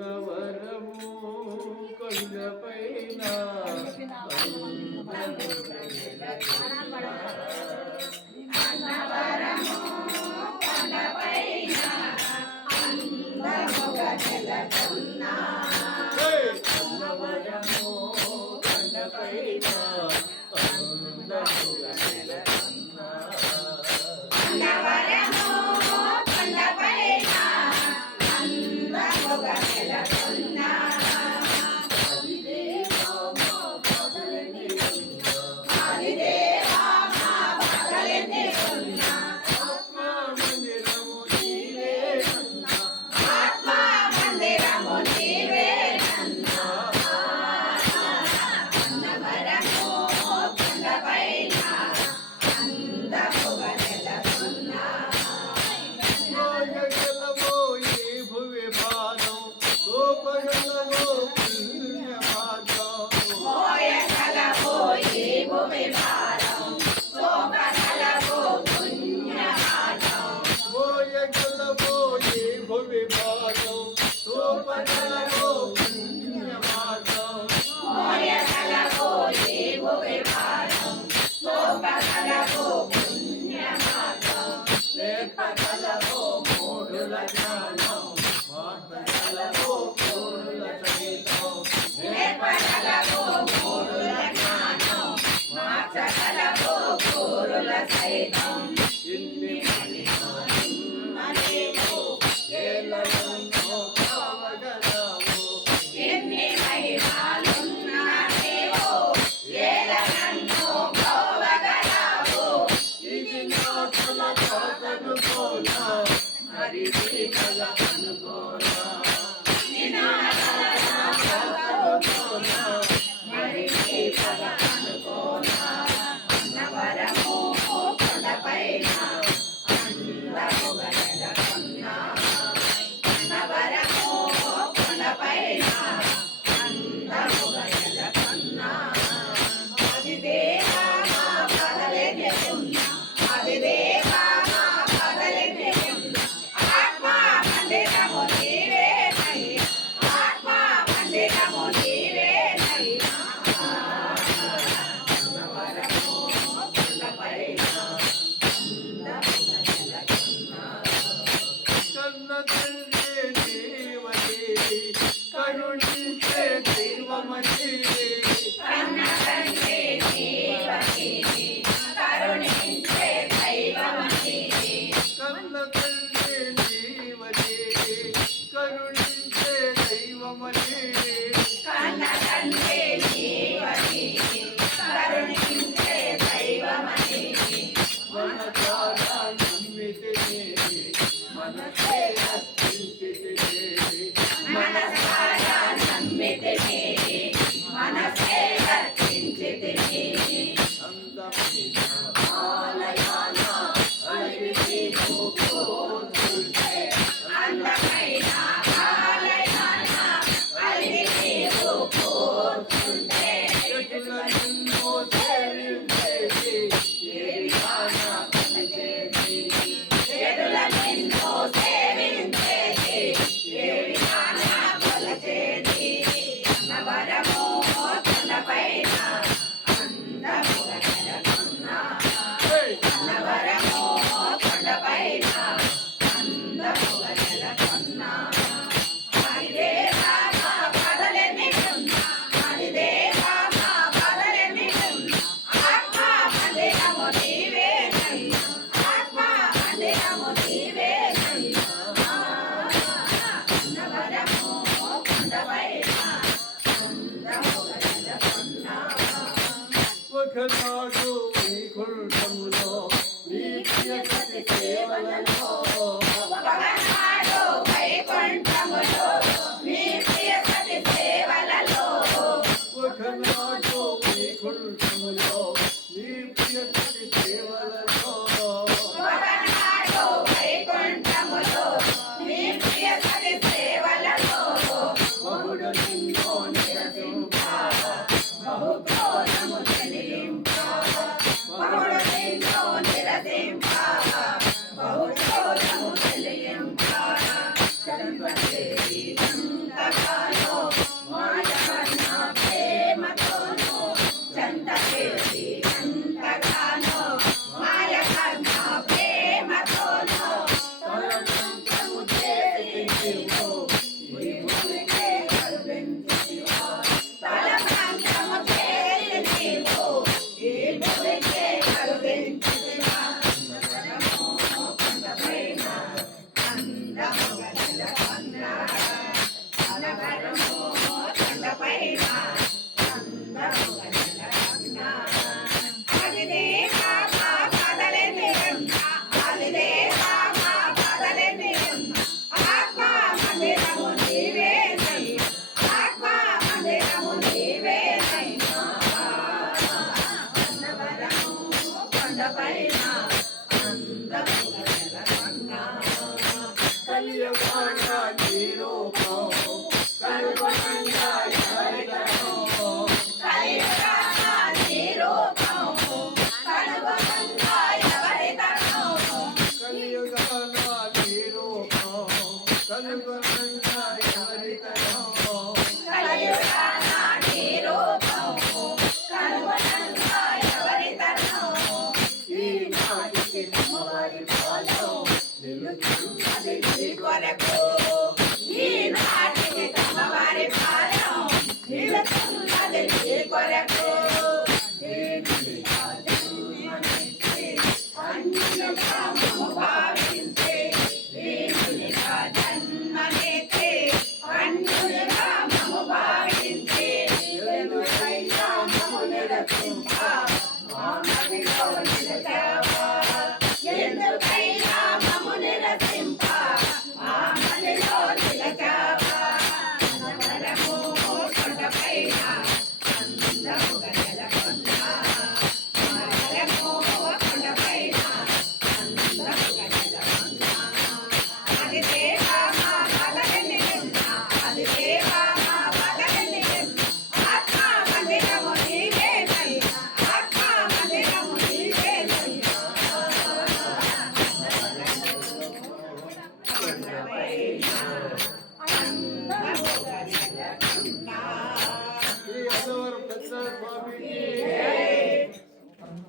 అన్నవరము కొండపైన అన్నవరము కొండపైన అందముగా నెలకొన్నా అన్నవరము కొండపైన అందముగా నెలకొన్నా అన్నవరము కొండపైన అందముగా నెలకొన్నా కరుణించే దైవమని కన్న తండ్రి నీవని కరుణించే దైవమని కన్న తండ్రి నీవని కరుణించే దైవమని కన్న తండ్రి నీవని కరుణించే దైవమని మనసారా నమ్మితిని మనసే రక్షించితిని మనసారా నమ్మితిని మనసే రక్షించితిని అందమైన ఆలయాన అలివిసి అందమైన ఆలయాన అలివి ఎవరితనం కలియుగాన నీ రూపం కనుగొనంగా ఎవరితనం ఈనాటికి అమ్మవారి పాదం నిలుచున్నది నీ కొరకు ఈనాటికి అమ్మవారి పాదం నిలుచున్నది నీ కొరకు అన్యులము భావించి దీనునిగా జన్మనెత్తి అన్యులము భావించి ఎందుకైనా మమ్ము నిరసింప మా మదిలో నిలిచావా ఎందుకైనా మమ్ము నిరసింప మా మదిలో నిలిచావా నగరము కొండపైన అందముగా నెలకొన్నా నగరము కొండపైన అందముగా నెలకొన్నా అది దేవా మా బలగని అది దేవా మా బలగని ఆత్మ మందిరము నీవేనయ్యా ఆత్మ మందిరము నీవేనయ్యా కొండపైన అందముగా